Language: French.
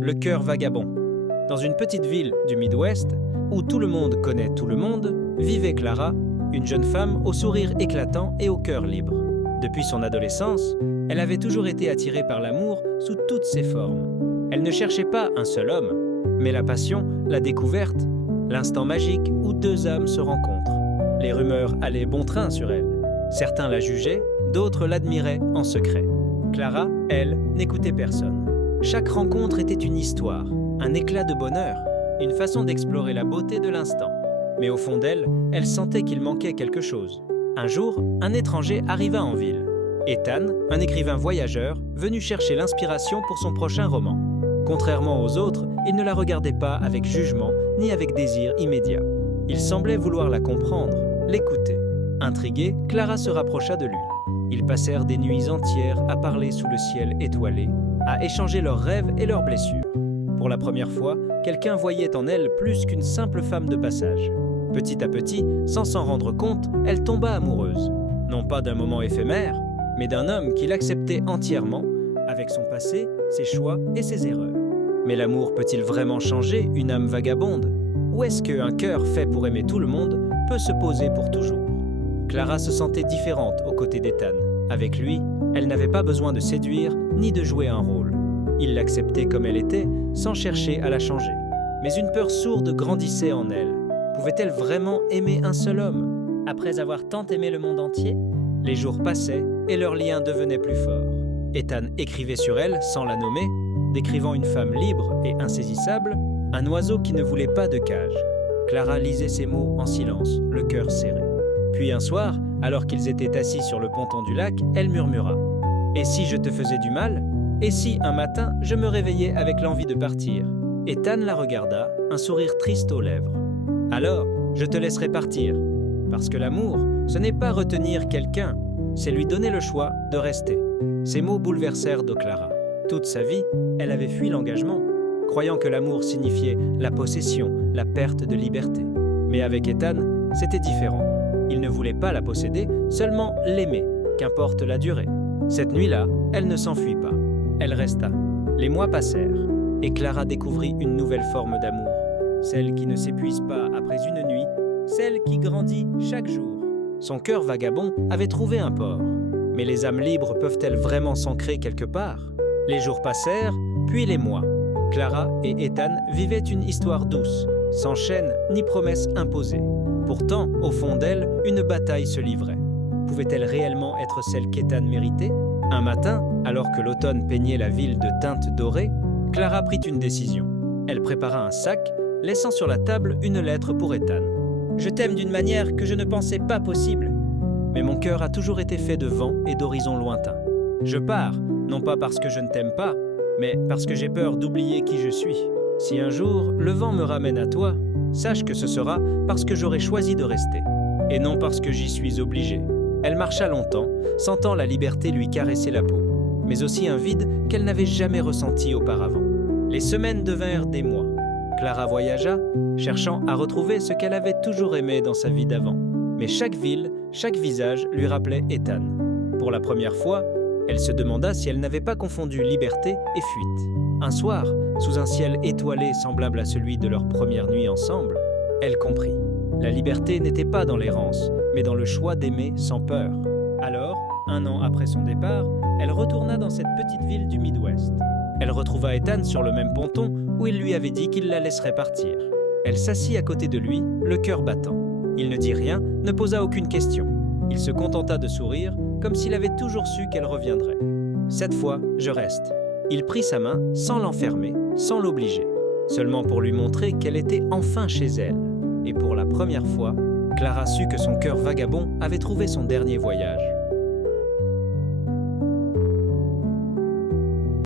le cœur vagabond. Dans une petite ville du Midwest, où tout le monde connaît tout le monde, vivait Clara, une jeune femme au sourire éclatant et au cœur libre. Depuis son adolescence, elle avait toujours été attirée par l'amour sous toutes ses formes. Elle ne cherchait pas un seul homme, mais la passion, la découverte, l'instant magique où deux âmes se rencontrent. Les rumeurs allaient bon train sur elle. Certains la jugeaient, d'autres l'admiraient en secret. Clara, elle, n'écoutait personne. Chaque rencontre était une histoire, un éclat de bonheur, une façon d'explorer la beauté de l'instant. Mais au fond d'elle, elle sentait qu'il manquait quelque chose. Un jour, un étranger arriva en ville. Ethan, un écrivain voyageur, venu chercher l'inspiration pour son prochain roman. Contrairement aux autres, il ne la regardait pas avec jugement ni avec désir immédiat. Il semblait vouloir la comprendre, l'écouter. Intriguée, Clara se rapprocha de lui. Ils passèrent des nuits entières à parler sous le ciel étoilé, à échanger leurs rêves et leurs blessures. Pour la première fois, quelqu'un voyait en elle plus qu'une simple femme de passage. Petit à petit, sans s'en rendre compte, elle tomba amoureuse. Non pas d'un moment éphémère, mais d'un homme qui l'acceptait entièrement, avec son passé, ses choix et ses erreurs. Mais l'amour peut-il vraiment changer une âme vagabonde? Ou est-ce qu'un cœur fait pour aimer tout le monde peut se poser pour toujours? Clara se sentait différente aux côtés d'Ethan. Avec lui, elle n'avait pas besoin de séduire ni de jouer un rôle. Il l'acceptait comme elle était, sans chercher à la changer. Mais une peur sourde grandissait en elle. Pouvait-elle vraiment aimer un seul homme? Après avoir tant aimé le monde entier? Les jours passaient et leur lien devenait plus fort. Ethan écrivait sur elle, sans la nommer, décrivant une femme libre et insaisissable, un oiseau qui ne voulait pas de cage. Clara lisait ces mots en silence, le cœur serré. Puis un soir, alors qu'ils étaient assis sur le ponton du lac, elle murmura « Et si je te faisais du mal? Et si, un matin, je me réveillais avec l'envie de partir ?» Ethan la regarda, un sourire triste aux lèvres. « Alors, je te laisserai partir. Parce que l'amour, ce n'est pas retenir quelqu'un, c'est lui donner le choix de rester. » Ces mots bouleversèrent de Clara. Toute sa vie, elle avait fui l'engagement, croyant que l'amour signifiait la possession, la perte de liberté. Mais avec Ethan, c'était différent. Il ne voulait pas la posséder, seulement l'aimer, qu'importe la durée. Cette nuit-là, elle ne s'enfuit pas. Elle resta. Les mois passèrent, et Clara découvrit une nouvelle forme d'amour, celle qui ne s'épuise pas après une nuit, celle qui grandit chaque jour. Son cœur vagabond avait trouvé un port. Mais les âmes libres peuvent-elles vraiment s'ancrer quelque part? Les jours passèrent, puis les mois. Clara et Ethan vivaient une histoire douce, sans chaîne ni promesse imposée. Pourtant, au fond d'elle, une bataille se livrait. Pouvait-elle réellement être celle qu'Ethan méritait? Un matin, alors que l'automne peignait la ville de teintes dorées, Clara prit une décision. Elle prépara un sac, laissant sur la table une lettre pour Ethan. « Je t'aime d'une manière que je ne pensais pas possible. Mais mon cœur a toujours été fait de vent et d'horizons lointains. Je pars, non pas parce que je ne t'aime pas, mais parce que j'ai peur d'oublier qui je suis. Si un jour le vent me ramène à toi, sache que ce sera parce que j'aurai choisi de rester, et non parce que j'y suis obligée. » Elle marcha longtemps, sentant la liberté lui caresser la peau, mais aussi un vide qu'elle n'avait jamais ressenti auparavant. Les semaines devinrent des mois. Clara voyagea, cherchant à retrouver ce qu'elle avait toujours aimé dans sa vie d'avant. Mais chaque ville, chaque visage lui rappelait Ethan. Pour la première fois, elle se demanda si elle n'avait pas confondu liberté et fuite. Un soir, sous un ciel étoilé semblable à celui de leur première nuit ensemble, elle comprit. La liberté n'était pas dans l'errance, mais dans le choix d'aimer sans peur. Alors, 1 an après son départ, elle retourna dans cette petite ville du Midwest. Elle retrouva Ethan sur le même ponton où il lui avait dit qu'il la laisserait partir. Elle s'assit à côté de lui, le cœur battant. Il ne dit rien, ne posa aucune question. Il se contenta de sourire, comme s'il avait toujours su qu'elle reviendrait. « Cette fois, je reste. » Il prit sa main, sans l'enfermer, sans l'obliger, seulement pour lui montrer qu'elle était enfin chez elle. Et pour la première fois, Clara sut que son cœur vagabond avait trouvé son dernier voyage.